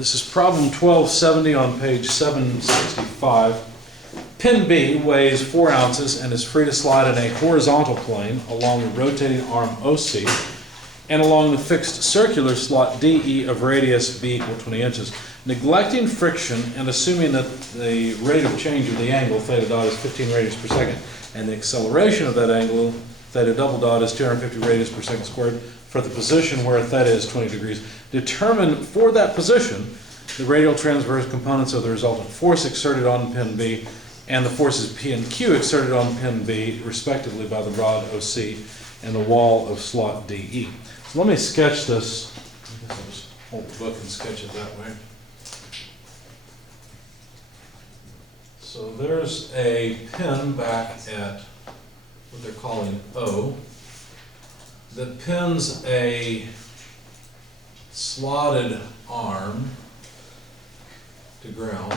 This is problem 1270 on page 765. Pin B weighs 4 ounces and is free to slide in a horizontal plane along the rotating arm OC and along the fixed circular slot DE of radius B equal 20 inches. Neglecting friction and assuming that the rate of change of the angle theta dot is 15 radians per second and the acceleration of that angle theta double dot is 250 radians per second squared for the position where theta is 20 degrees. Determine for that position the radial transverse components of the resultant force exerted on pin B and the forces P and Q exerted on pin B, respectively, by the rod OC and the wall of slot DE. So let me sketch this. I guess I'll just hold the book and sketch it that way. So there's a pin back at what they're calling O that pins a slotted arm to ground.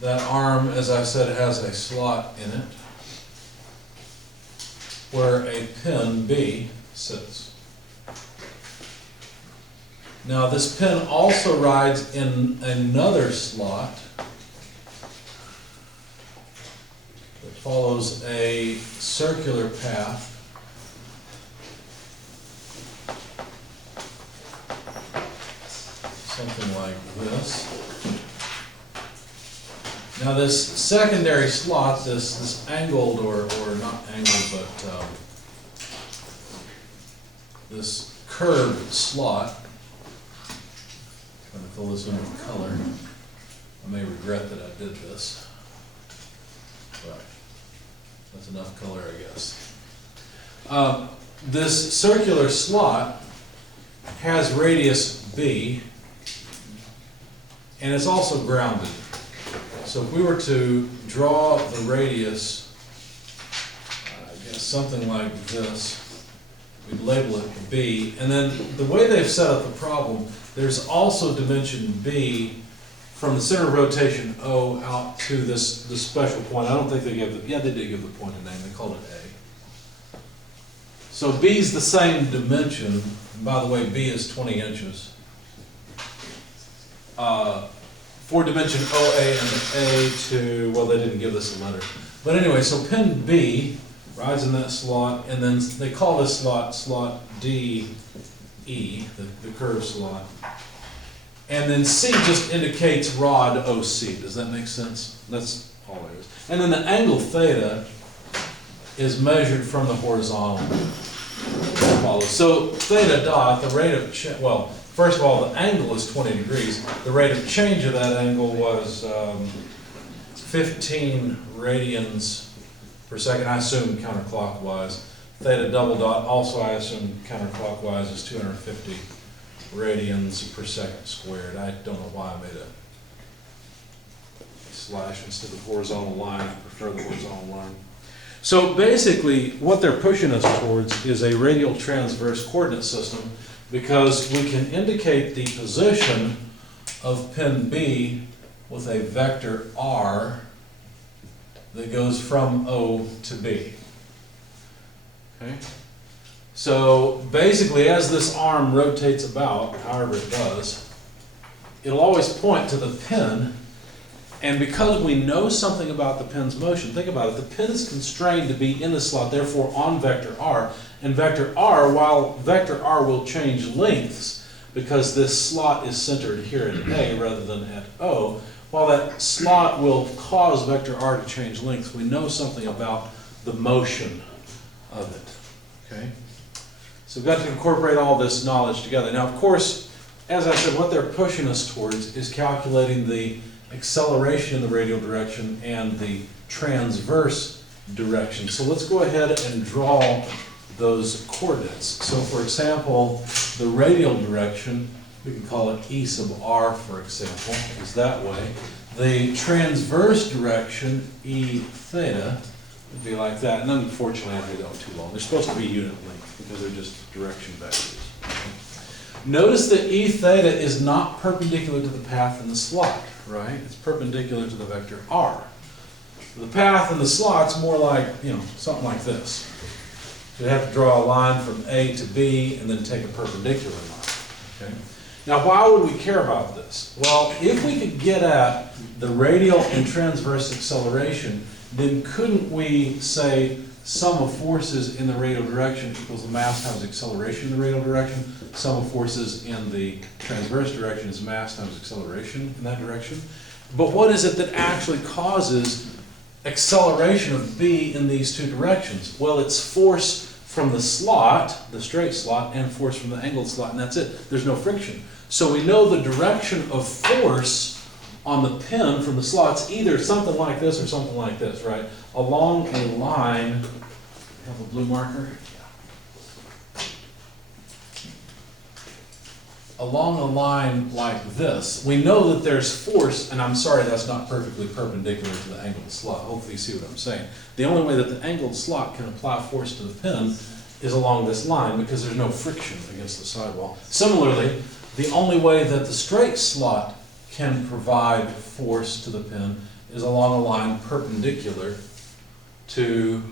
That arm, as I said, has a slot in it where a pin B sits. Now this pin also rides in another slot that follows a circular path something like this. Now this secondary slot, this angled, or not angled, but this curved slot, I'm going to fill this in with color. I may regret that I did this, but that's enough color, I guess. This circular slot has radius B, and it's also grounded. So if we were to draw the radius, I guess something like this, we'd label it B, and then the way they've set up the problem, there's also dimension B from the center of rotation O out to this special point. I don't think they gave the, yeah, they did give the point a name, they called it A. So B's the same dimension, and by the way, B is 20 inches. For dimension OA and A to, well, they didn't give this a letter. But anyway, so pin B rides in that slot, and then they call this slot DE, the curved slot. And then C just indicates rod OC. Does that make sense? That's all it is. And then the angle theta is measured from the horizontal that follows. So theta dot, the rate of change, well, first of all, the angle is 20 degrees. The rate of change of that angle was 15 radians per second, I assume counterclockwise. Theta double dot, also I assume counterclockwise, is 250 radians per second squared. I don't know why I made a slash instead of horizontal line. I prefer the horizontal line. So basically, what they're pushing us towards is a radial transverse coordinate system, because we can indicate the position of pin B with a vector R that goes from O to B. Okay? So basically, as this arm rotates about, however it does, it'll always point to the pin, and because we know something about the pin's motion, think about it, the pin is constrained to be in the slot, therefore on vector R. And vector R, while vector R will change lengths because this slot is centered here at A rather than at O, while that slot will cause vector R to change lengths, we know something about the motion of it. Okay? So we've got to incorporate all this knowledge together. Now, of course, as I said, what they're pushing us towards is calculating the acceleration in the radial direction and the transverse direction. So let's go ahead and draw those coordinates. So for example, the radial direction, we can call it E sub R, for example, is that way. The transverse direction, E theta, would be like that. And unfortunately, I made that one too long. They're supposed to be unit length because they're just direction vectors. Notice that E theta is not perpendicular to the path in the slot, right? It's perpendicular to the vector R. The path in the slot's more like, something like this. We have to draw a line from A to B and then take a perpendicular line. Okay? Now, why would we care about this? Well, if we could get at the radial and transverse acceleration, then couldn't we say sum of forces in the radial direction equals the mass times acceleration in the radial direction? Sum of forces in the transverse direction is mass times acceleration in that direction. But what is it that actually causes acceleration of B in these two directions? Well, it's force from the slot, the straight slot, and force from the angled slot, and that's it. There's no friction. So we know the direction of force on the pin from the slot's either something like this or something like this, right? Along a line, have a blue marker? Along a line like this, we know that there's force, and I'm sorry that's not perfectly perpendicular to the angled slot. Hopefully you see what I'm saying. The only way that the angled slot can apply force to the pin is along this line because there's no friction against the sidewall. Similarly, the only way that the straight slot can provide force to the pin is along a line perpendicular to,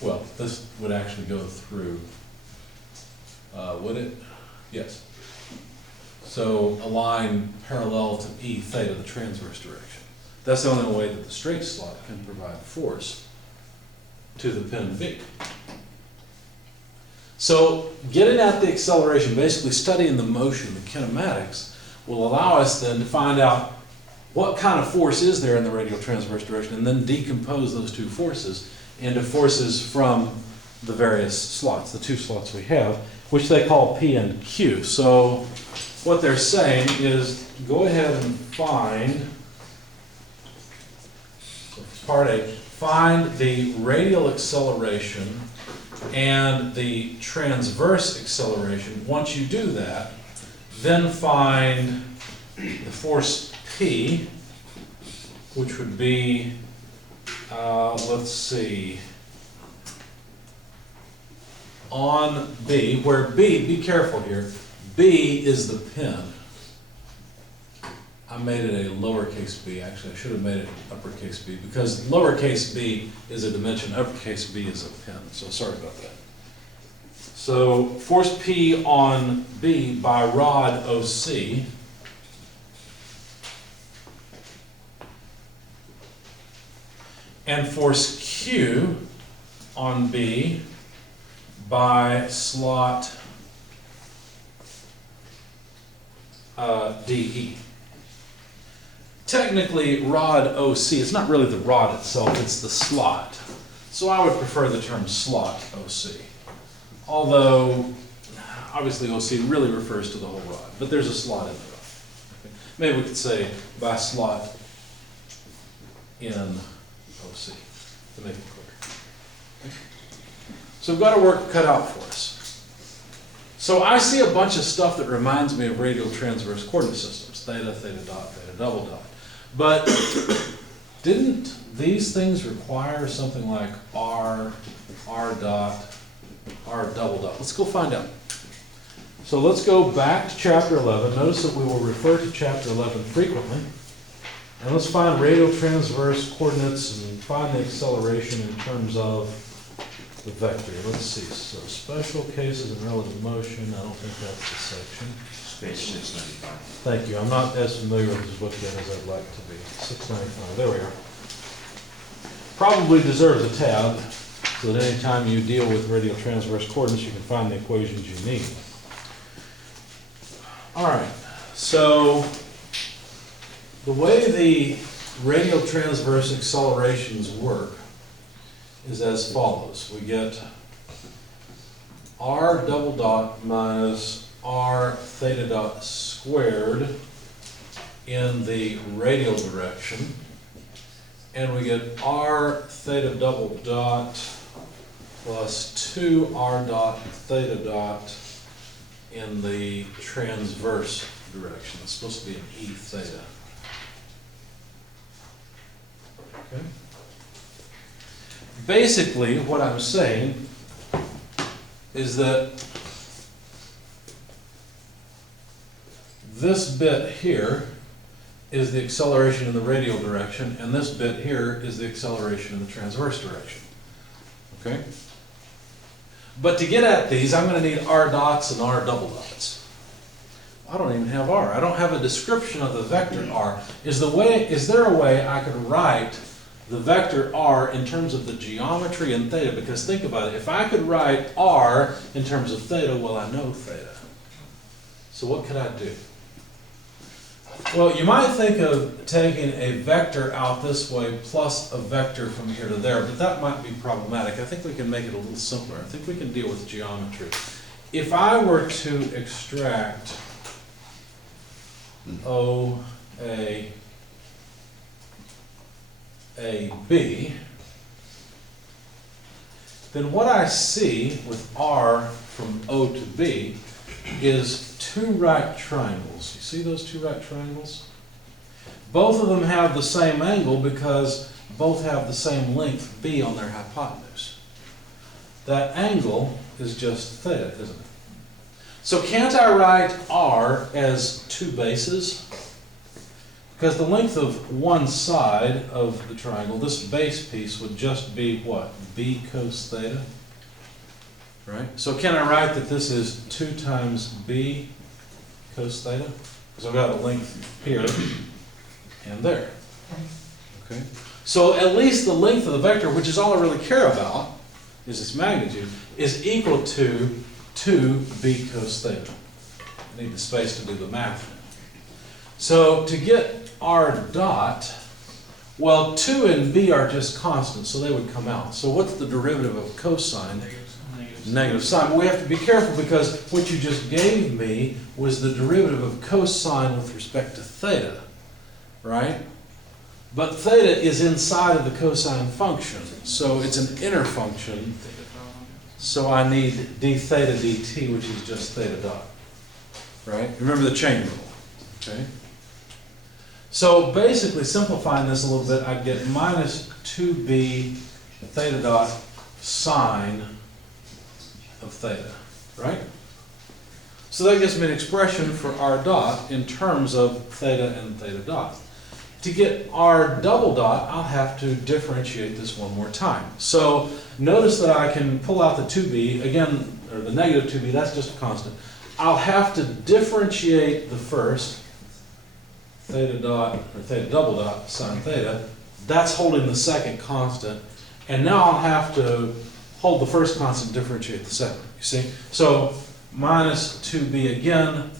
well, this would actually go through, would it? Yes. So a line parallel to E theta, the transverse direction. That's the only way that the straight slot can provide force to the pin B. So getting at the acceleration, basically studying the motion, the kinematics, will allow us then to find out what kind of force is there in the radial transverse direction and then decompose those two forces into forces from the various slots, the two slots we have, which they call P and Q. So what they're saying is go ahead and find, so part A, find the radial acceleration and the transverse acceleration. Once you do that, then find the force P, which would be, let's see, on B, where B, be careful here, B is the pin. I made it a lowercase b, actually I should have made it uppercase b, because lowercase b is a dimension, uppercase b is a pin, so sorry about that. So force P on B by rod OC and force Q on B by slot DE. Technically, rod OC, it's not really the rod itself, it's the slot. So I would prefer the term slot OC. Although, obviously OC really refers to the whole rod, but there's a slot in the rod. Okay. Maybe we could say by slot in OC to make it clear. Okay. So we've got our work cut out for us. So I see a bunch of stuff that reminds me of radial transverse coordinate systems, theta, theta dot, theta double dot. But didn't these things require something like R, R dot, R double dot? Let's go find out. So let's go back to chapter 11. Notice that we will refer to chapter 11 frequently. And let's find radial transverse coordinates and find the acceleration in terms of the vector. Let's see. So special cases and relative motion. I don't think that's the section. Page 695. Thank you. I'm not as familiar with this book yet as I'd like to be. 695. There we are. Probably deserves a tab, so that any time you deal with radial transverse coordinates, you can find the equations you need. All right. So the way the radial transverse accelerations work is as follows. We get R double dot minus R theta dot squared in the radial direction, and we get R theta double dot plus 2R dot theta dot in the transverse direction. It's supposed to be an E theta. Okay. Basically, what I'm saying is that this bit here is the acceleration in the radial direction, and this bit here is the acceleration in the transverse direction. Okay? But to get at these, I'm going to need r dots and r double dots. I don't even have r. I don't have a description of the vector r. Is there a way I could write the vector r in terms of the geometry and theta? Because think about it. If I could write r in terms of theta, well, I know theta. So what could I do? Well, you might think of taking a vector out this way plus a vector from here to there, but that might be problematic. I think we can make it a little simpler. I think we can deal with geometry. If I were to extract O, A, B, then what I see with R from O to B is two right triangles. You see those two right triangles? Both of them have the same angle because both have the same length B on their hypotenuse. That angle is just theta, isn't it? So can't I write R as two bases? Because the length of one side of the triangle, this base piece, would just be what? B cos theta? Right? So can I write that this is 2 times B cos theta? Because I've got a length here and there. Okay? So at least the length of the vector, which is all I really care about, is its magnitude, is equal to 2B cos theta. I need the space to do the math now. So to get R dot, well, 2 and B are just constants, so they would come out. So what's the derivative of cosine? Negative sign. But we have to be careful because what you just gave me was the derivative of cosine with respect to theta, right? But theta is inside of the cosine function, so it's an inner function. So I need d theta dt, which is just theta dot, right? Remember the chain rule, okay? So basically, simplifying this a little bit, I'd get minus 2b theta dot sine of theta, right? So that gives me an expression for r dot in terms of theta and theta dot. To get r double dot, I'll have to differentiate this one more time. So notice that I can pull out the 2b, again, or the negative 2b, that's just a constant. I'll have to differentiate the first, theta dot, or theta double dot, sine theta. That's holding the second constant. And now I'll have to hold the first constant, differentiate the second, you see? So minus 2b again,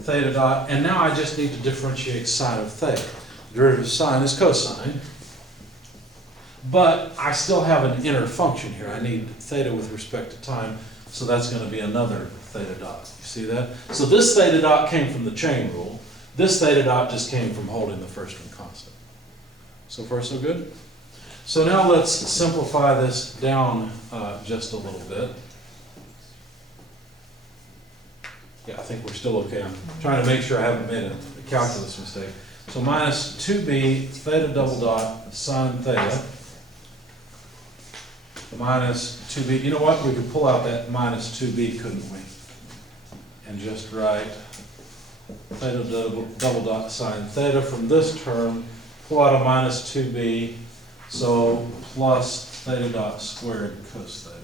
theta dot, and now I just need to differentiate sine of theta. Derivative of sine is cosine, but I still have an inner function here. I need theta with respect to time, so that's going to be another theta dot. You see that? So this theta dot came from the chain rule. This theta dot just came from holding the first one constant. So far, so good? So now let's simplify this down just a little bit. Yeah, I think we're still okay. I'm trying to make sure I haven't made a calculus mistake. So minus 2b theta double dot sine theta minus 2b. You know what? We could pull out that minus 2b, couldn't we? And just write theta double dot sine theta from this term. Pull out a minus 2b. So plus theta dot squared cos theta.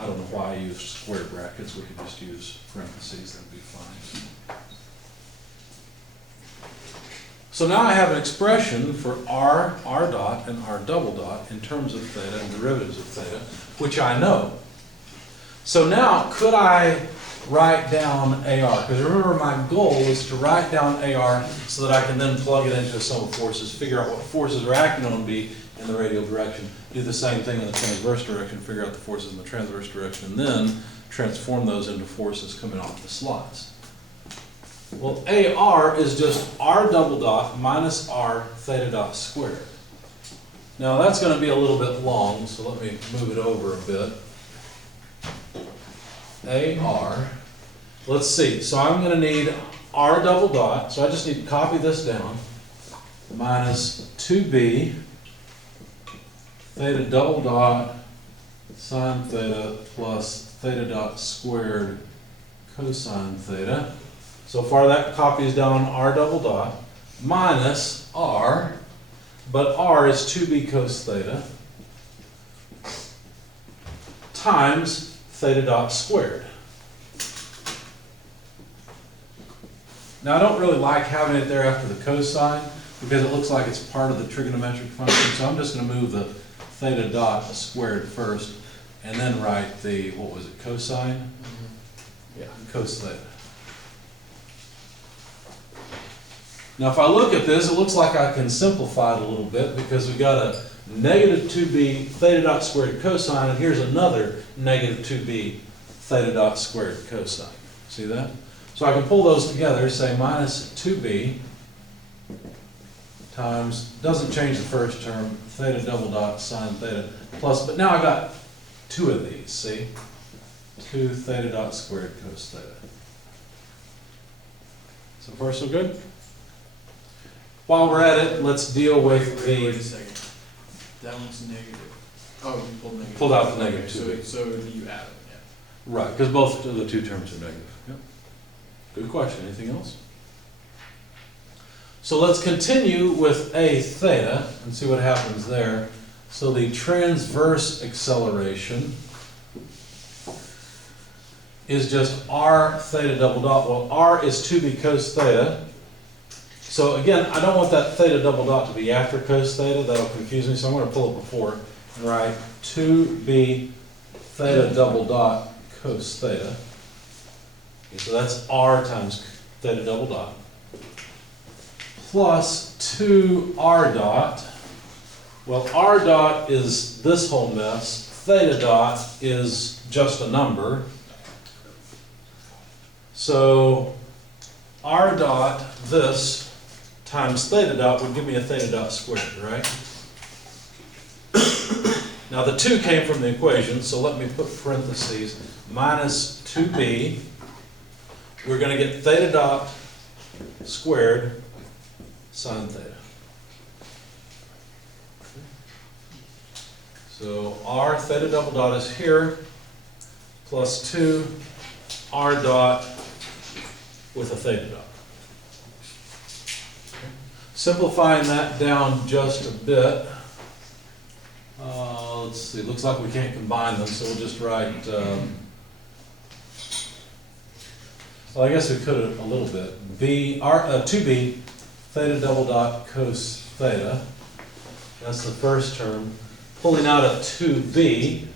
I don't know why I used square brackets. We could just use parentheses. That'd be fine. So now I have an expression for r dot, and r double dot in terms of theta and derivatives of theta, which I know. So now, could I write down AR? Because remember, my goal is to write down AR so that I can then plug it into a sum of forces, figure out what forces are acting on B in the radial direction, do the same thing in the transverse direction, figure out the forces in the transverse direction, and then transform those into forces coming off the slots. Well, AR is just r double dot minus r theta dot squared. Now that's going to be a little bit long, so let me move it over a bit. AR, let's see, so I'm going to need r double dot, so I just need to copy this down, minus 2b theta double dot sine theta plus theta dot squared cosine theta. So far that copies down r double dot minus r, but r is 2b cos theta times theta dot squared. Now I don't really like having it there after the cosine because it looks like it's part of the trigonometric function, so I'm just going to move the theta dot squared first and then write the, what was it, cosine? Yeah, cos theta. Now if I look at this, it looks like I can simplify it a little bit because we got a negative 2b theta dot squared cosine, and here's another negative 2b theta dot squared cosine. See that? So I can pull those together, say minus 2b times, doesn't change the first term, theta double dot sine theta plus, but now I got two of these, see? 2 theta dot squared cos theta. So far so good? While we're at it, let's deal with Wait a the, second. That one's negative. Oh, you pulled negative. Pulled out the negative Okay, 2b. So you add it, yeah. right, because both of the two terms are negative. Yep. Good question. Anything else? So let's continue with a theta and see what happens there. So the transverse acceleration is just r theta double dot. Well, r is 2b cos theta. So again, I don't want that theta double dot to be after cos theta. That'll confuse me. So I'm going to pull it before and write 2b theta double dot cos theta. Okay, so that's r times theta double dot plus 2r dot. Well, r dot is this whole mess. Theta dot is just a number. So r dot, this, times theta dot would give me a theta dot squared, right? Now the 2 came from the equation, so let me put parentheses, minus 2b. We're going to get theta dot squared sine theta. So r theta double dot is here, plus 2 r dot with a theta dot. Simplifying that down just a bit, let's see, looks like we can't combine them, so we'll just write, well, I guess we could a little bit. 2b theta double dot cos theta, that's the first term. Pulling out a 2b,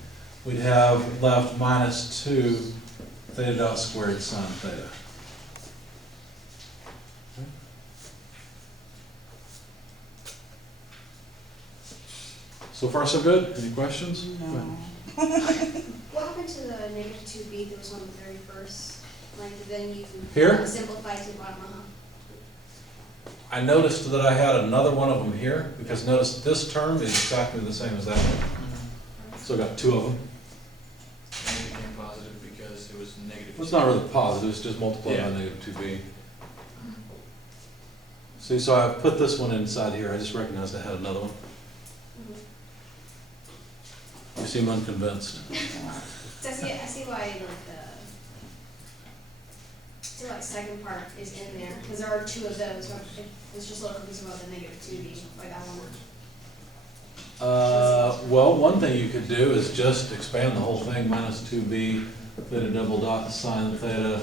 we'd have left minus 2 theta dot squared sine theta. So far, so good? Any questions? No. What happened to the negative 2b that was on the 31st? Like, then you Here? simplify to the bottom, I noticed that I had another one of them here, because notice this term is exactly the same as that one. So I got 2 of them. And it became positive because it was negative. Well, it's not really positive, it's just multiplied by Yeah. negative 2b. See, so I put this one inside here, I just recognized I had another one. You seem unconvinced. So I see why like the second part is in there, because there are 2 of those, but it's just a little confusing about the negative 2b, like that one. Well, one thing you could do is just expand the whole thing, minus 2b theta double dot sine theta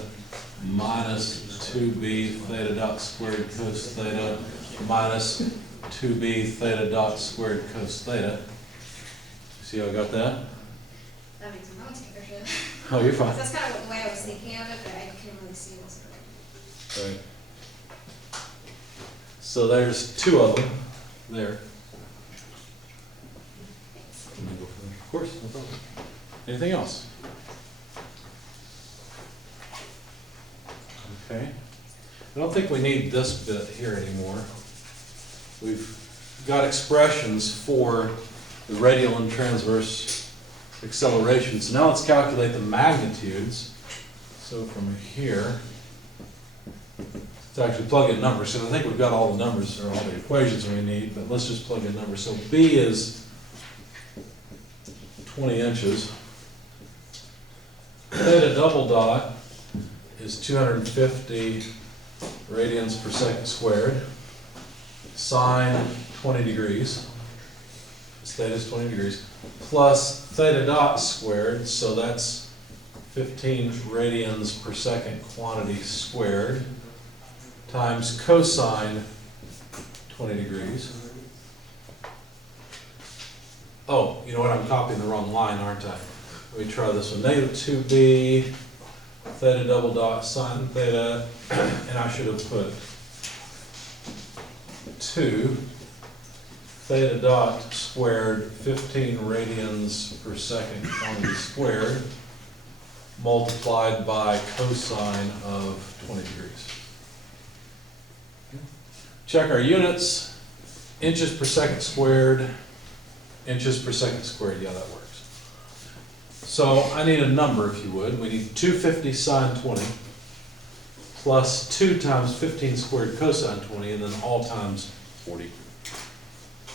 minus 2b theta dot squared cos theta minus 2b theta dot squared cos theta. See how I got that? That makes no sense. Oh, you're fine. That's kind of the way I was thinking of it, but I couldn't really see what's correct. Right. So there's 2 of them there. Of course, no problem. Anything else? Okay. I don't think we need this bit here anymore. We've got expressions for the radial and transverse accelerations. So now let's calculate the magnitudes. So from here, let's actually plug in numbers, because I think we've got all the numbers or all the equations we need, but let's just plug in numbers. So B is 20 inches. Theta double dot is 250 radians per second squared. Sine 20 degrees. theta is 20 degrees, plus theta dot squared, so that's 15 radians per second quantity squared, times cosine 20 degrees. Oh, you know what, I'm copying the wrong line, aren't I? Let me try this one. Negative 2b, theta double dot sine theta, and I should have put 2 theta dot squared, 15 radians per second quantity squared, multiplied by cosine of 20 degrees. Check our units. Inches per second squared, inches per second squared, yeah, that works. So I need a number, if you would. We need 250 sine 20 plus 2 times 15 squared cosine 20, and then all times 40.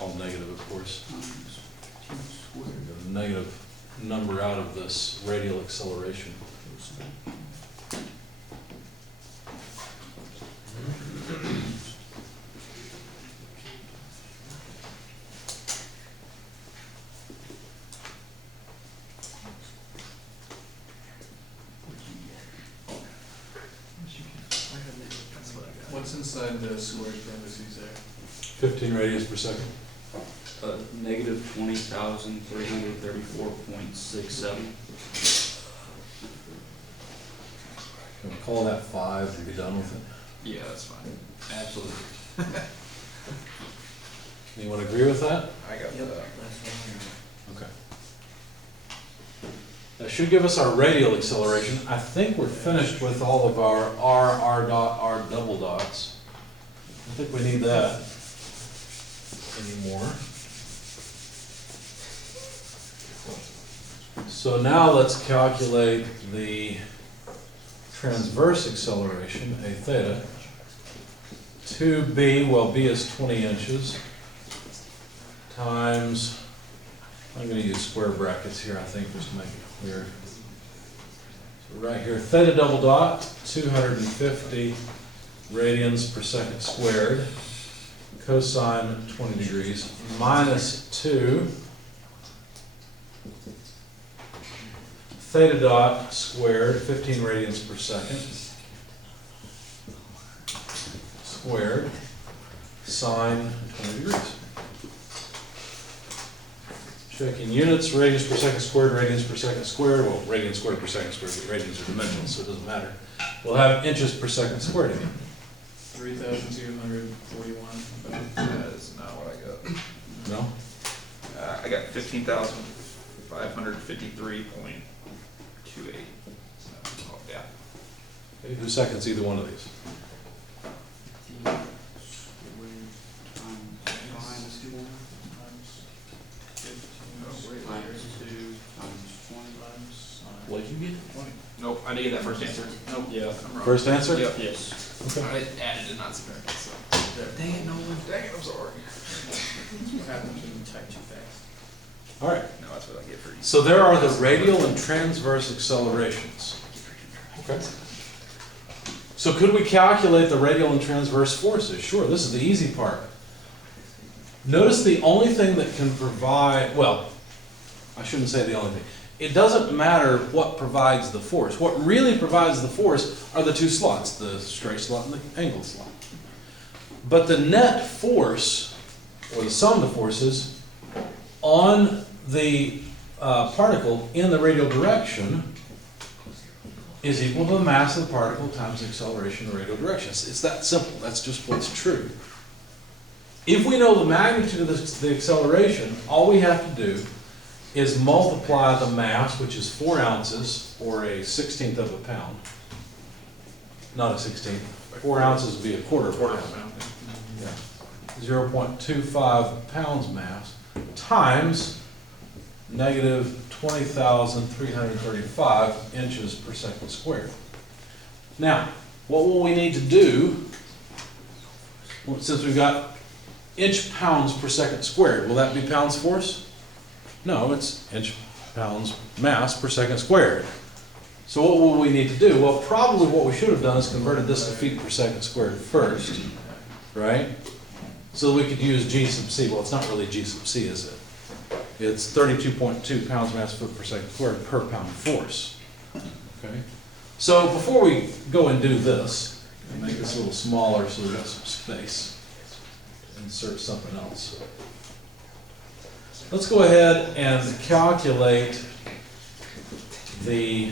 All negative, of course. Get a negative number out of this radial acceleration. What's inside the squared parentheses there? 15 radians per second. Negative 20,334.67. Can we call that 5 and be done with it? Yeah, that's fine. Absolutely. Anyone agree with that? I got that. Okay. That should give us our radial acceleration. I think we're finished with all of our R dot, R double dots. I think we need that anymore. So now let's calculate the transverse acceleration, A theta. 2b, well, b is 20 inches, times, I'm going to use square brackets here, I think, just to make it clear. So right here, theta double dot, 250 radians per second squared, cosine 20 degrees, minus 2 theta dot squared, 15 radians per second, squared, sine 20 degrees. Checking units, radians per second squared, radians per second squared, well, radians squared per second squared, but radians are dimensional, so it doesn't matter. We'll have inches per second squared again. 3,241. That is not what I got. No? I got 15,553.28. Oh, yeah. Okay, who seconds either one of these? What'd you get? Nope, I didn't get that first answer. Nope. Yeah. I'm wrong. First answer? Yep. Yes. Okay. I added it, not subtracted, so. Dang it, Nolan. Dang it, I'm sorry. What happens when you type too fast? All right. No, that's what I get for you. So there are the radial and transverse accelerations. Okay. So could we calculate the radial and transverse forces? Sure, this is the easy part. Notice the only thing that can provide, well, I shouldn't say the only thing. It doesn't matter what provides the force. What really provides the force are the two slots, the straight slot and the angled slot. But the net force, or the sum of the forces, on the particle in the radial direction is equal to the mass of the particle times the acceleration in the radial direction. It's that simple. That's just what's true. If we know the magnitude of the acceleration, all we have to do is multiply the mass, which is 4 ounces, or a 1/16 of a pound. Not a 16th. 4 ounces would be a quarter of a pound. Yeah. 0.25 pounds mass times negative 20,335 inches per second squared. Now, what will we need to do, since we've got inch pounds per second squared, will that be pounds force? No, it's inch pounds mass per second squared. So what will we need to do? Well, probably what we should have done is converted this to feet per second squared first, right? So that we could use G sub C. Well, it's not really G sub C, is it? it's 32.2 pounds mass foot per second squared per pound of force. Okay? So before we go and do this, I'll make this a little smaller so we got some space. Insert something else. Let's go ahead and calculate the,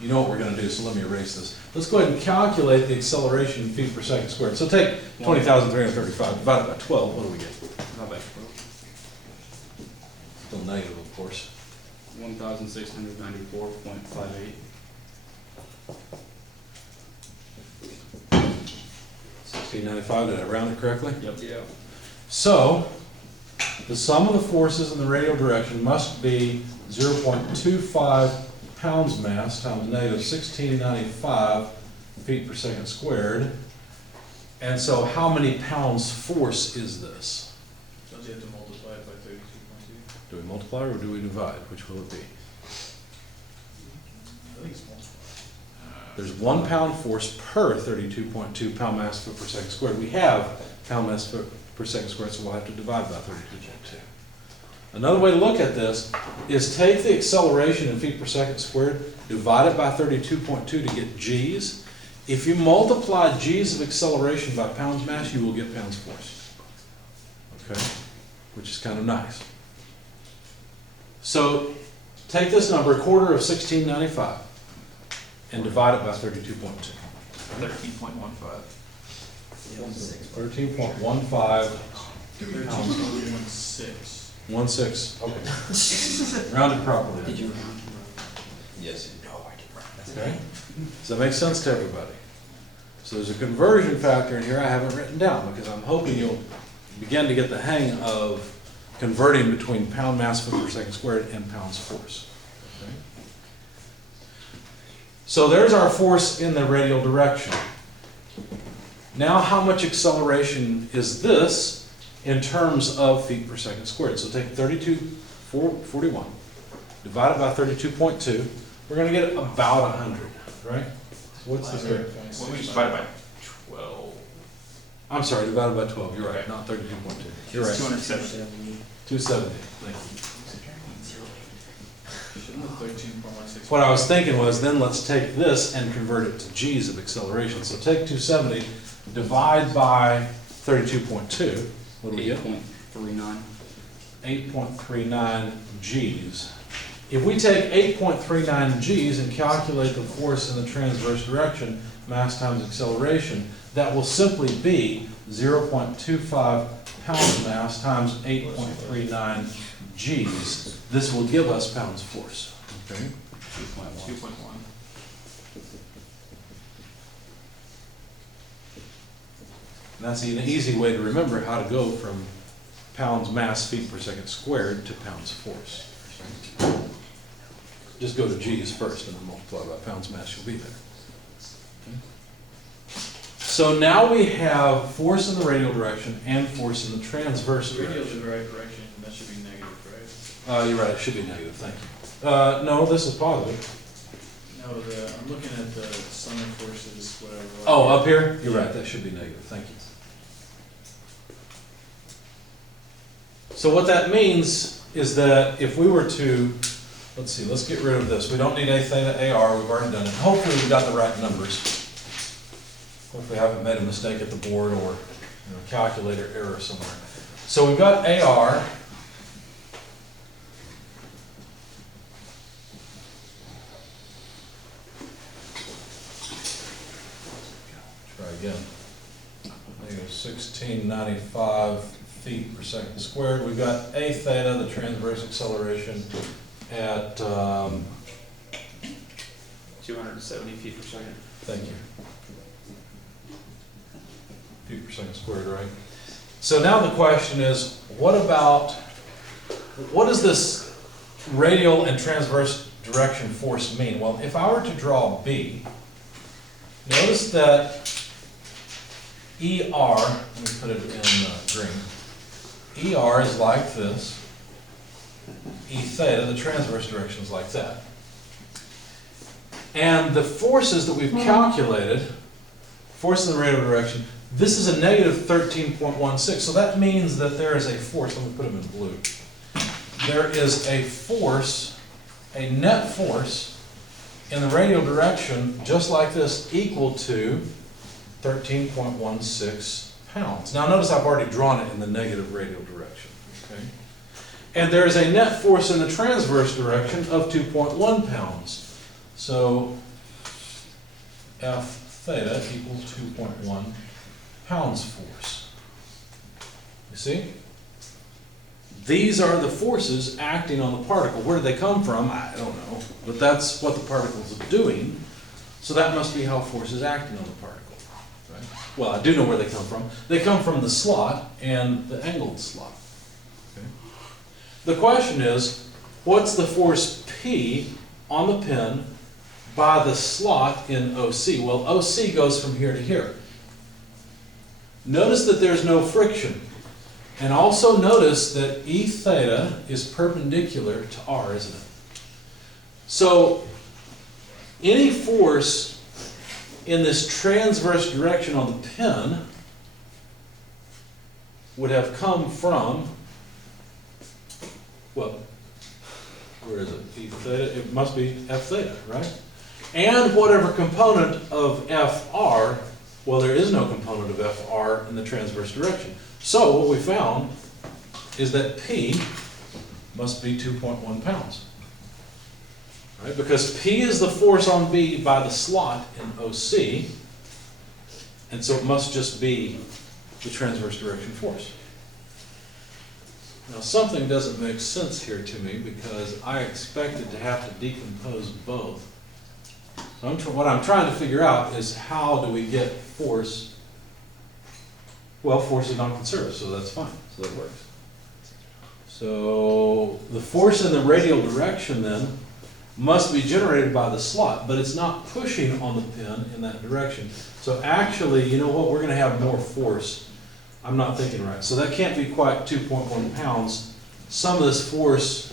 you know what we're going to do, so let me erase this. Let's go ahead and calculate the acceleration in feet per second squared. So take 20,335 divided by 12, what do we get? Not bad. Still negative, of course. 1,694.58. 1695, did I round it correctly? Yep. Yeah. So, the sum of the forces in the radial direction must be 0.25 pounds mass times negative 1695 feet per second squared. And so how many pounds force is this? Don't you have to multiply it by 32.2? Do we multiply or do we divide? Which will it be? I think it's multiplied. There's 1 pound force per 32.2 pound mass foot per second squared. We have pound mass foot per second squared, so we'll have to divide by 32.2. Another way to look at this is take the acceleration in feet per second squared, divide it by 32.2 to get g's. If you multiply g's of acceleration by pounds mass, you will get pounds force. Okay? Which is kind of nice. So take this number, a quarter of 1695, and divide it by 32.2. 13.15. 13.15 pounds. 13.16. 1/6, okay. Rounded properly. Did you round? Yes. Okay? Does that make sense to everybody? So there's a conversion factor in here I haven't written down because I'm hoping you'll begin to get the hang of converting between pound mass foot per second squared and pounds force. Okay? So there's our force in the radial direction. Now how much acceleration is this in terms of feet per second squared? So take 3241, divide it by 32.2, we're going to get about 100, right? So what's this here? Well, we divided by 12. I'm sorry, divided by 12, you're right, not 32.2. You're right. 270. 270, thank you. Shouldn't the 13.16? What I was thinking was then let's take this and convert it to g's of acceleration. So take 270, divide by 32.2, what do we get? 8.39. 8.39 g's. If we take 8.39 g's and calculate the force in the transverse direction, mass times acceleration, that will simply be 0.25 pounds mass times 8.39 g's. This will give us pounds force. Okay? 2.1. And that's an easy way to remember how to go from pounds mass feet per second squared to pounds force. Just go to g's first and then multiply by pounds mass, you'll be there. So now we have force in the radial direction and force in the transverse Radial's direction. in the right direction, that should be negative, You're right, it should be negative, thank you. No, this is positive. right? No, I'm looking at the sum of forces, whatever. Oh, up here? You're right, that should be negative, thank you. So what that means is that if we were to, let's see, let's get rid of this. We don't need a theta AR, we've already done it. Hopefully we've got the right numbers. Hopefully I haven't made a mistake at the board or calculator error somewhere. So we've got AR. Try again. Negative 1695 feet per second squared. We've got A theta, the transverse acceleration, at, 270 feet per second. thank you. Feet per second squared, right? So now the question is, what does this radial and transverse direction force mean? Well, if I were to draw B, notice that ER, let me put it in green, ER is like this, E theta, the transverse direction is like that. And the forces that we've calculated, force in the radial direction, this is a negative 13.16, so that means that there is a force, let me put them in blue. there is a force, a net force, in the radial direction, just like this, equal to 13.16 pounds. Now notice I've already drawn it in the negative radial direction, okay? And there is a net force in the transverse direction of 2.1 pounds. So F theta equals 2.1 pounds force. You see? These are the forces acting on the particle. Where do they come from? I don't know. But that's what the particles are doing. So that must be how force is acting on the particle. Right? Well, I do know where they come from. They come from the slot and the angled slot. Okay? The question is, what's the force P on the pin by the slot in OC? Well, OC goes from here to here. Notice that there's no friction. And also notice that E theta is perpendicular to R, isn't it? So any force in this transverse direction on the pin would have come from, well, where is it? E theta, it must be F theta, right? And whatever component of FR, well, there is no component of FR in the transverse direction. So what we found is that P must be 2.1 pounds. Right? Because P is the force on B by the slot in OC, and so it must just be the transverse direction force. Now something doesn't make sense here to me because I expected to have to decompose both. So what I'm trying to figure out is how do we get force. Well, force is non-conservative, so that's fine. So that works. So the force in the radial direction then must be generated by the slot, but it's not pushing on the pin in that direction. So actually, you know what? We're going to have more force. I'm not thinking right. So that can't be quite 2.1 pounds. Some of this force,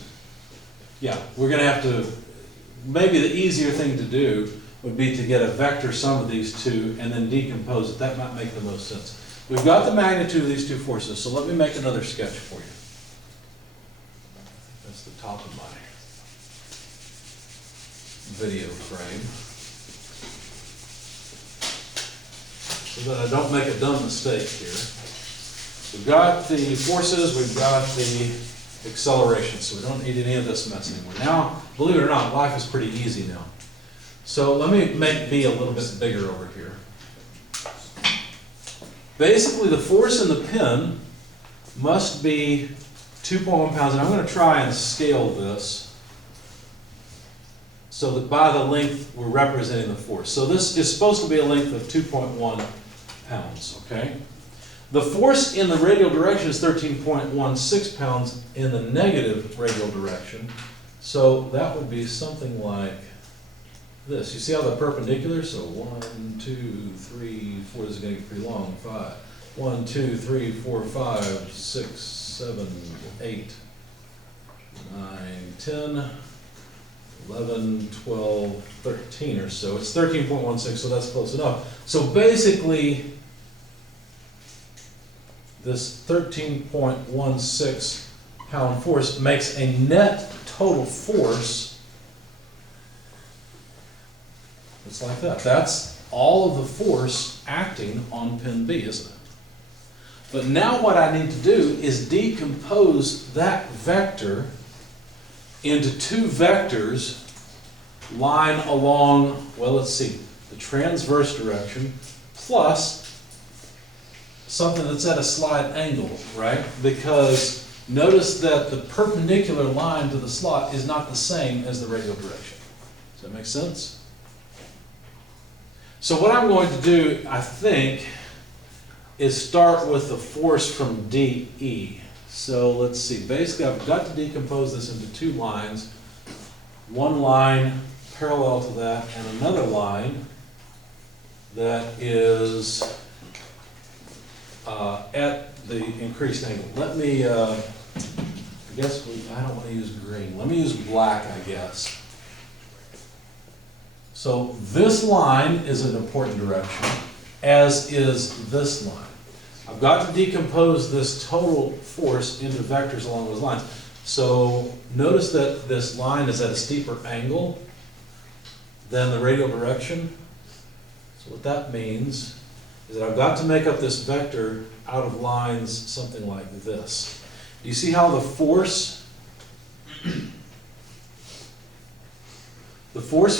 yeah, we're going to have to, maybe the easier thing to do would be to get a vector sum of these two and then decompose it. That might make the most sense. We've got the magnitude of these two forces, so let me make another sketch for you. That's the top of my video frame. So that I don't make a dumb mistake here. We've got the forces, we've got the acceleration, so we don't need any of this mess anymore. Now, believe it or not, life is pretty easy now. So let me make B a little bit bigger over here. Basically, the force in the pin must be 2.1 pounds, and I'm going to try and scale this so that by the length we're representing the force. So this is supposed to be a length of 2.1 pounds, okay? The force in the radial direction is 13.16 pounds in the negative radial direction, so that would be something like this. You see how they're perpendicular? So 1, 2, 3, 4, this is going to get pretty long, 5. 1, 2, 3, 4, 5, 6, 7, 8, 9, 10, 11, 12, 13 or so. It's 13.16, so that's close enough. So basically, this 13.16 pound force makes a net total force. It's like that. That's all of the force acting on pin B, isn't it? But now what I need to do is decompose that vector into two vectors lying along, well, let's see, the transverse direction plus something that's at a slight angle, right? Because notice that the perpendicular line to the slot is not the same as the radial direction. Does that make sense? So what I'm going to do, I think, is start with the force from DE. So let's see, basically I've got to decompose this into two lines. One line parallel to that and another line that is at the increased angle. Let me, I guess I don't want to use green. Let me use black, I guess. So this line is an important direction, as is this line. I've got to decompose this total force into vectors along those lines. So notice that this line is at a steeper angle than the radial direction. So what that means is that I've got to make up this vector out of lines something like this. Do you see how the force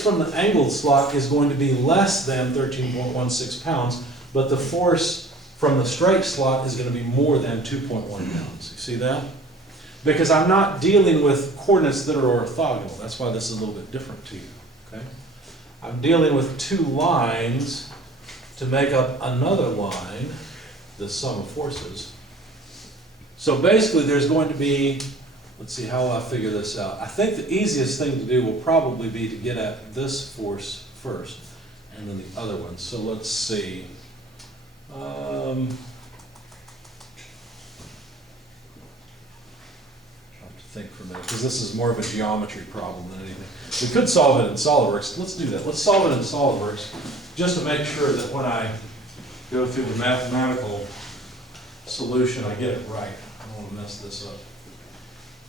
from the angled slot is going to be less than 13.16 pounds, but the force from the straight slot is going to be more than 2.1 pounds. You see that? Because I'm not dealing with coordinates that are orthogonal. That's why this is a little bit different to you. Okay? I'm dealing with two lines to make up another line, the sum of forces. So basically there's going to be, let's see how I figure this out. I think the easiest thing to do will probably be to get at this force first and then the other one. So let's see. Trying to think for a minute, because this is more of a geometry problem than anything. We could solve it in SOLIDWORKS. Let's do that. Let's solve it in SOLIDWORKS just to make sure that when I go through the mathematical solution, I get it right. I don't want to mess this up.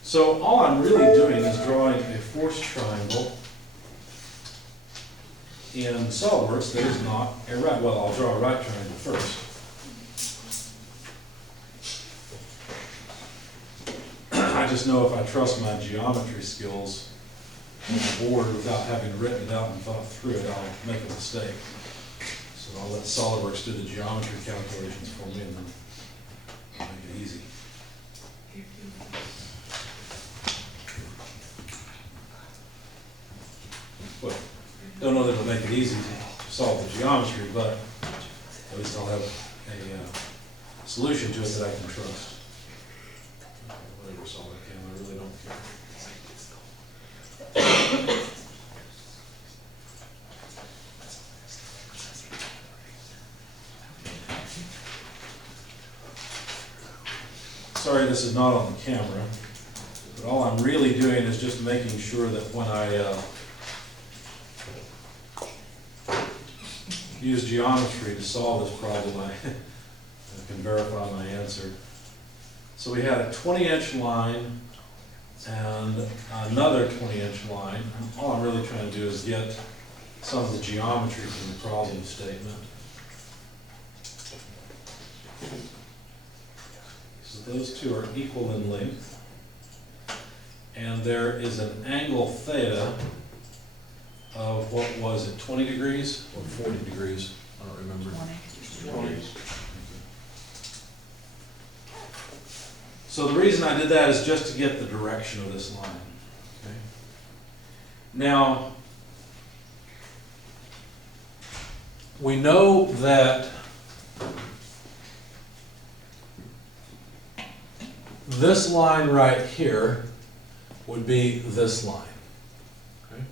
So all I'm really doing is drawing a force triangle in SOLIDWORKS that is not a right. Well, I'll draw a right triangle first. I just know if I trust my geometry skills on the board without having written it out and thought through it, I'll make a mistake. So I'll let SOLIDWORKS do the geometry calculations for me and then I'll make it easy. Well, don't know that it'll make it easy to solve the geometry, but at least I'll have a solution to it that I can trust. Whatever solve I can, I really don't care. Sorry this is not on the camera, but all I'm really doing is just making sure that when I use geometry to solve this problem, I can verify my answer. So we had a 20-inch line and another 20-inch line. And all I'm really trying to do is get some of the geometry from the problem statement. So those two are equal in length. And there is an angle theta of, what was it, 20 degrees or 40 degrees? I don't remember. 20. So the reason I did that is just to get the direction of this line. Okay? Now, we know that this line right here would be this line. Okay?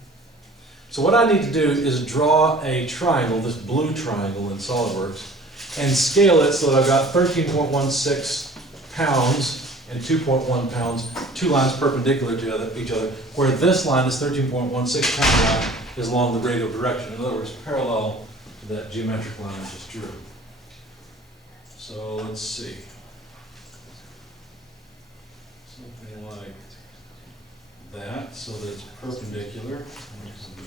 So what I need to do is draw a triangle, this blue triangle in SOLIDWORKS, and scale it so that I've got 13.16 pounds and 2.1 pounds, two lines perpendicular to each other, where this line, this 13.16 pound line, is along the radial direction. In other words, parallel to that geometric line I just drew. So let's see. Something like that, so that it's perpendicular.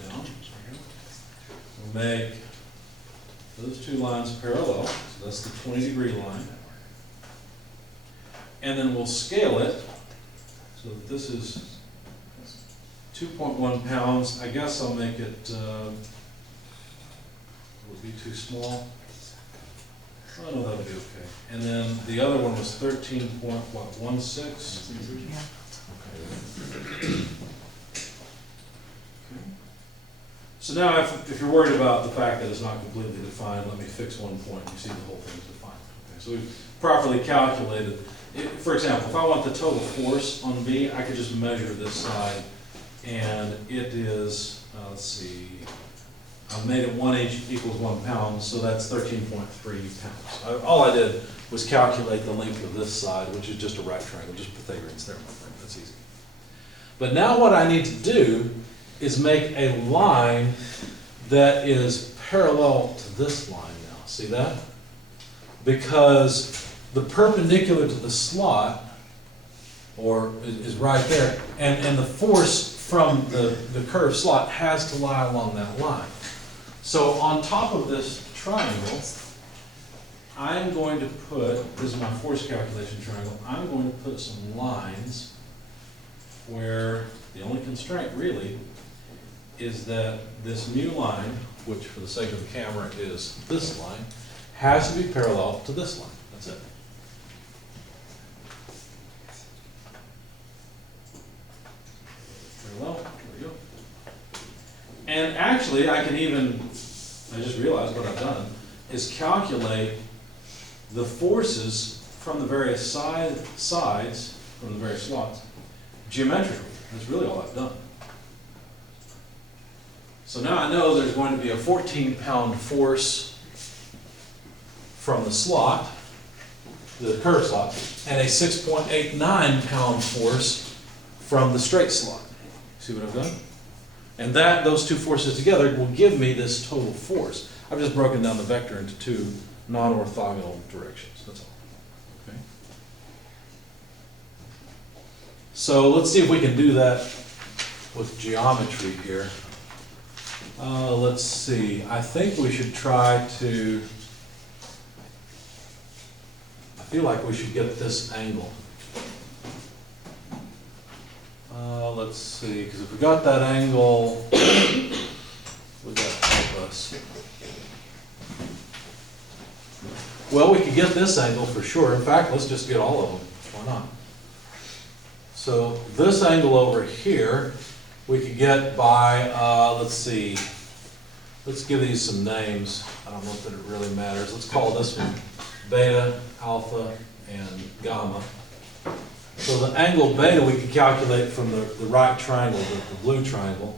Down. We'll make those two lines parallel, so that's the 20-degree line. And then we'll scale it, so that this is 2.1 pounds. I guess I'll make it, would be too small. Oh no, that'll be okay. And then the other one was 13.16. Okay. So now if you're worried about the fact that it's not completely defined, let me fix one point. You see the whole thing's defined. Okay. So we've properly calculated. For example, if I want the total force on B, I could just measure this side, and it is, let's see, I made it 1 inch equals 1 pound, so that's 13.3 pounds. All I did was calculate the length of this side, which is just a right triangle, just Pythagorean's theorem, I think. That's easy. But now what I need to do is make a line that is parallel to this line now. See that? Because the perpendicular to the slot or is right there. And the force from the curved slot has to lie along that line. So on top of this triangle, I'm going to put, this is my force calculation triangle, I'm going to put some lines where the only constraint really is that this new line, which for the sake of the camera is this line, has to be parallel to this line. That's it. Parallel, there we go. And actually, I can even, I just realized what I've done, is calculate the forces from the various sides, from the various slots, geometrically. That's really all I've done. So now I know there's going to be a 14-pound force from the slot, the curved slot, and a 6.89-pound force from the straight slot. See what I've done? And those two forces together will give me this total force. I've just broken down the vector into two non-orthogonal directions, that's all. Okay. So let's see if we can do that with geometry here. Let's see, I think we should try to, I feel like we should get this angle. Let's see, because if we got that angle, would that help us? Well, we could get this angle for sure. In fact, let's just get all of them. Why not? So this angle over here, we could get by, let's see, let's give these some names. I don't know if it really matters. Let's call this one beta, alpha, and gamma. So the angle beta we could calculate from the right triangle, the blue triangle.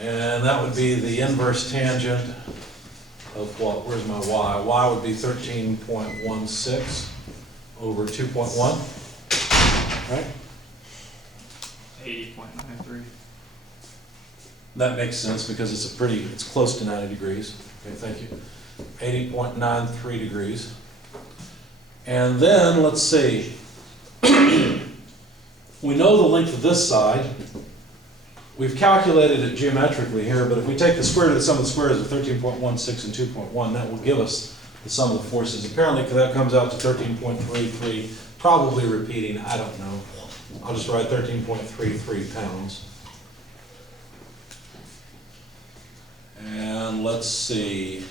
And that would be the inverse tangent of what? Where's my y? Y would be 13.16 over 2.1, right? 80.93. That makes sense because it's close to 90 degrees. Okay, thank you. 80.93 degrees. And then, let's see. We know the length of this side. We've calculated it geometrically here, but if we take the square root of the sum of the squares of 13.16 and 2.1, that will give us the sum of the forces. Apparently, that comes out to 13.33, probably repeating, I don't know. I'll just write 13.33 pounds. And let's see.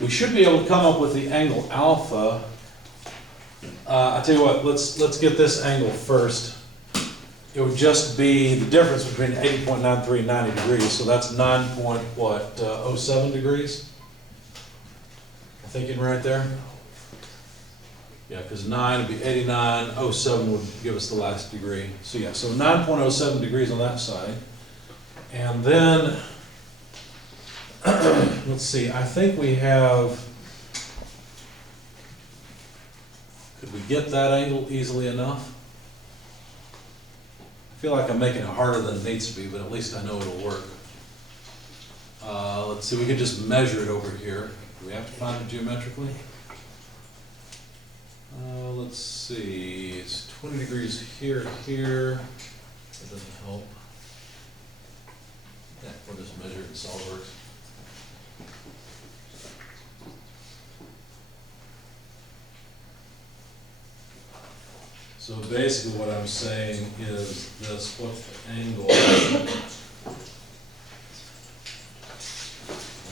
We should be able to come up with the angle alpha. I tell you what, let's get this angle first. It would just be the difference between 80.93 and 90 degrees, so that's 9.07 degrees? I'm thinking right there? Yeah, because 9 would be 89, 07 would give us the last degree. So yeah, so 9.07 degrees on that side. And then, let's see, I think we have, could we get that angle easily enough? I feel like I'm making it harder than it needs to be, but at least I know it'll work. Let's see, we could just measure it over here. Do we have to find it geometrically? Let's see, it's 20 degrees here. That doesn't help. Yeah, we'll just measure it in SolidWorks. So basically what I'm saying is this, what's the angle?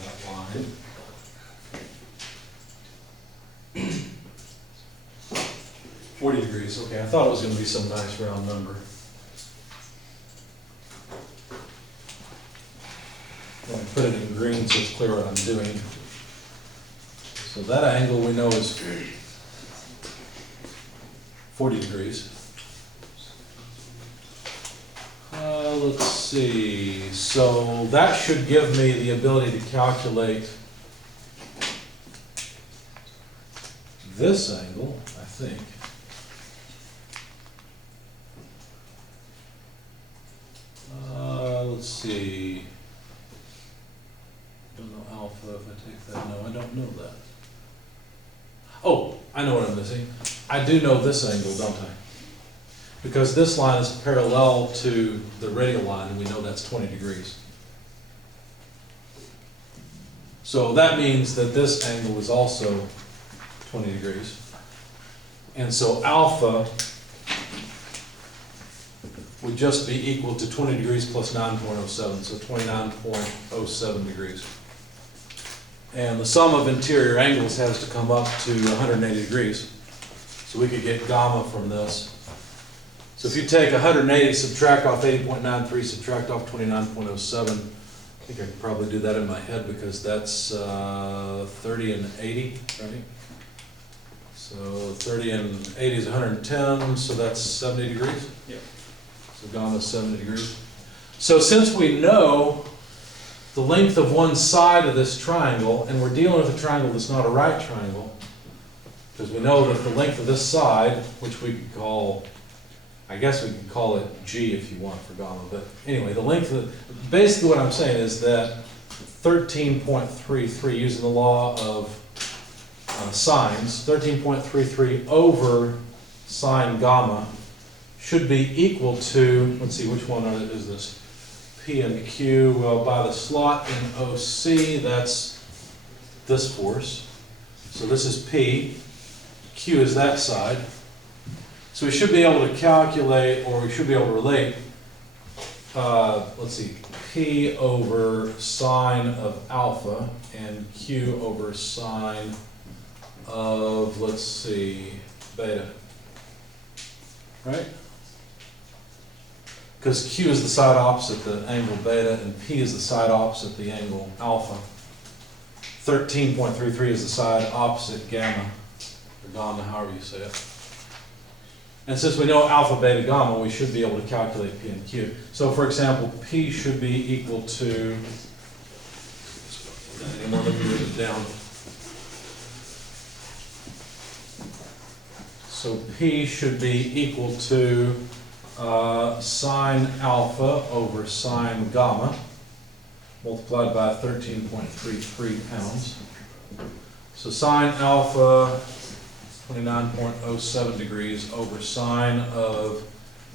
That line. $40 degrees, okay, I thought it was gonna be some nice round number. Well, I put it in green so it's clear what I'm doing. So that angle we know is 40 degrees. Let's see, so that should give me the ability to calculate this angle, I think. Let's see. I don't know alpha if I take that. No, I don't know that. Oh, I know what I'm missing. I do know this angle, don't I? Because this line is parallel to the radial line, and we know that's 20 degrees. So that means that this angle is also 20 degrees. And so alpha would just be equal to 20 degrees plus 9.07, so 29.07 degrees. And the sum of interior angles has to come up to 180 degrees. So we could get gamma from this. So if you take 180, subtract off 80.93, subtract off 29.07, I think I could probably do that in my head because that's 30 and 80, right? So 30 and 80 is 110, so that's 70 degrees? Yep. So gamma is 70 degrees. So since we know the length of one side of this triangle, and we're dealing with a triangle that's not a right triangle, because we know that the length of this side, which we could call, I guess we could call it G if you want for gamma, but anyway, the length of, basically what I'm saying is that 13.33, using the law of sines, 13.33 over sine gamma should be equal to, let's see, which one is this? P and Q, well, by the slot in OC, that's this force. So this is P, Q is that side. So we should be able to calculate, or we should be able to relate, let's see, P over sine of alpha and Q over sine of, let's see, beta. Right? Because Q is the side opposite the angle beta, and P is the side opposite the angle alpha. 13.33 is the side opposite gamma, or gamma, however you say it. And since we know alpha, beta, gamma, we should be able to calculate P and Q. So for example, P should be equal to, let me write it down. So P should be equal to sine alpha over sine gamma multiplied by 13.33 pounds. So sine alpha, 29.07 degrees over sine of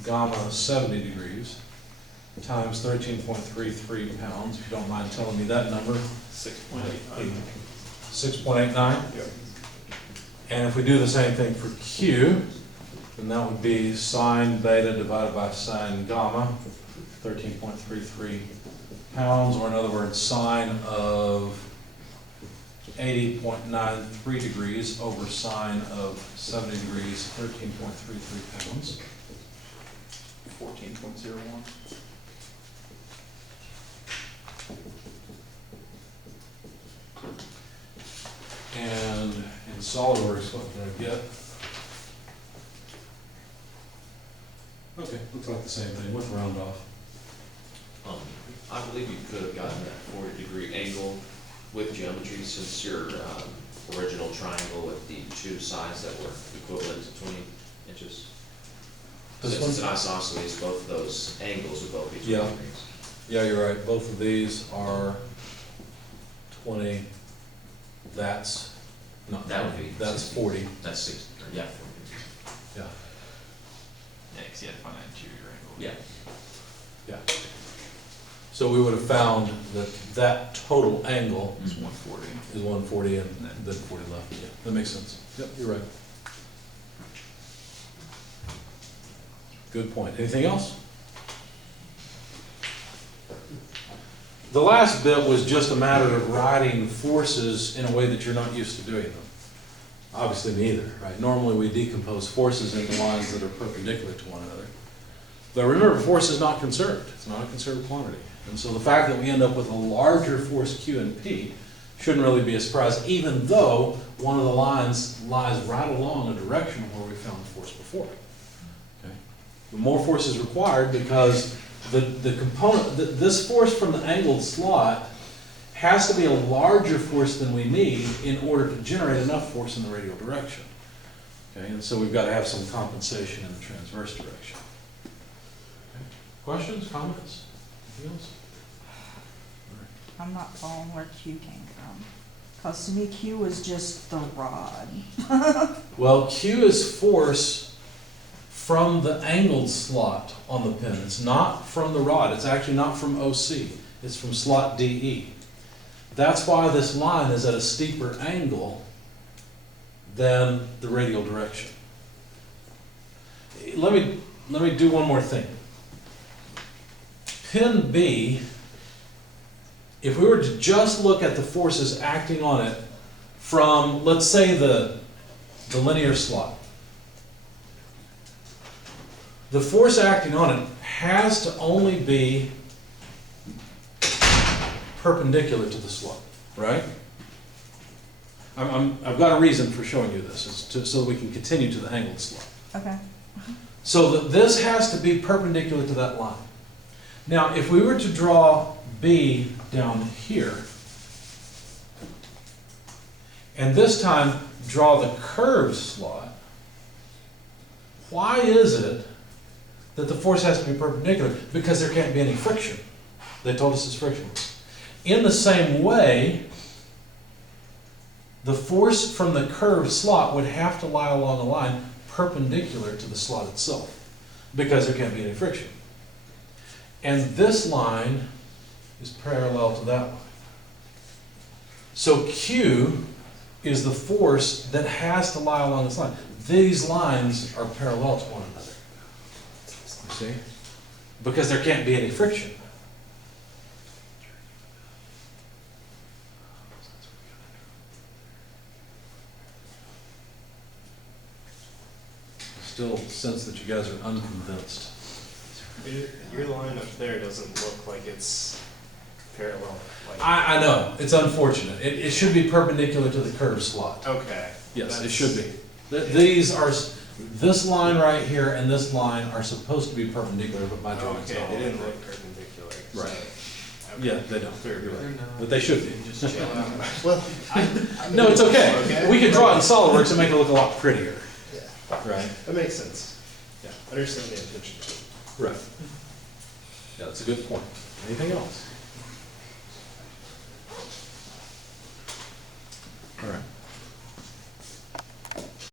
gamma, 70 degrees, times 13.33 pounds. If you don't mind telling me that number. 6.89. 6.89? Yep. And if we do the same thing for Q, then that would be sine beta divided by sine gamma, 13.33 pounds, or in other words, sine of 80.93 degrees over sine of 70 degrees, 13.33 pounds. 14.01. And in SolidWorks, what did I get? Okay, looks like the same thing with round off. I believe you could have gotten that 40-degree angle with geometry since your original triangle with the two sides that were equivalent to 20 inches. This Since it's an one? isosceles, both of those angles would both be 20 Yeah. degrees. Yeah, you're right. Both of these are 20. That's not That would 20. be That's 60. 40. That's 60, or yeah, 40 degrees. Yeah. Yeah, 'cause you had to find that interior angle. Yeah. Yeah. So we would have found that that total angle It's 140. is 140 and then 40 left. Yeah, that makes sense. Yep, you're right. Good point. Anything else? The last bit was just a matter of writing forces in a way that you're not used to doing them. Obviously neither, right? Normally we decompose forces into lines that are perpendicular to one another. But remember, force is not conserved. It's not a conserved quantity. And so the fact that we end up with a larger force Q and P shouldn't really be a surprise, even though one of the lines lies right along a direction where we found force before. Okay? The more force is required because the component, this force from the angled slot has to be a larger force than we need in order to generate enough force in the radial direction. Okay? And so we've got to have some compensation in the transverse direction. Okay. Questions, comments? Anything else? I'm not following where Q came from. Cause to me, Q was just the rod. Well, Q is force from the angled slot on the pin. It's not from the rod. It's actually not from OC. It's from slot DE. That's why this line is at a steeper angle than the radial direction. Let me do one more thing. Pin B, if we were to just look at the forces acting on it from, let's say, the linear slot, the force acting on it has to only be perpendicular to the slot, right? I've got a reason for showing you this, so that we can continue to the angled slot. Okay. So that this has to be perpendicular to that line. Now, if we were to draw B down here, and this time draw the curved slot, why is it that the force has to be perpendicular? Because there can't be any friction. They told us it's frictionless. In the same way, the force from the curved slot would have to lie along a line perpendicular to the slot itself, because there can't be any friction. And this line is parallel to that line. So Q is the force that has to lie along this line. These lines are parallel to one another. You see? Because there can't be any friction. Still sense that you guys are unconvinced. Your line up there doesn't look like it's parallel. Like, I know, it's unfortunate. It should be perpendicular to the curved slot. okay. Yes, it That's- should be. These are, this line right here and this line are supposed to be perpendicular, but my drawing's Okay, not. they didn't look perpendicular. so- Right. okay. Yeah, they don't. Fair. You're right. But they should be. Just chill out. Well, No, it's okay. Okay. We could draw it in SolidWorks and make it look a lot prettier. yeah, Right. that makes sense. Yeah. Understand the intention. Right. Yeah, that's a good point. Anything else?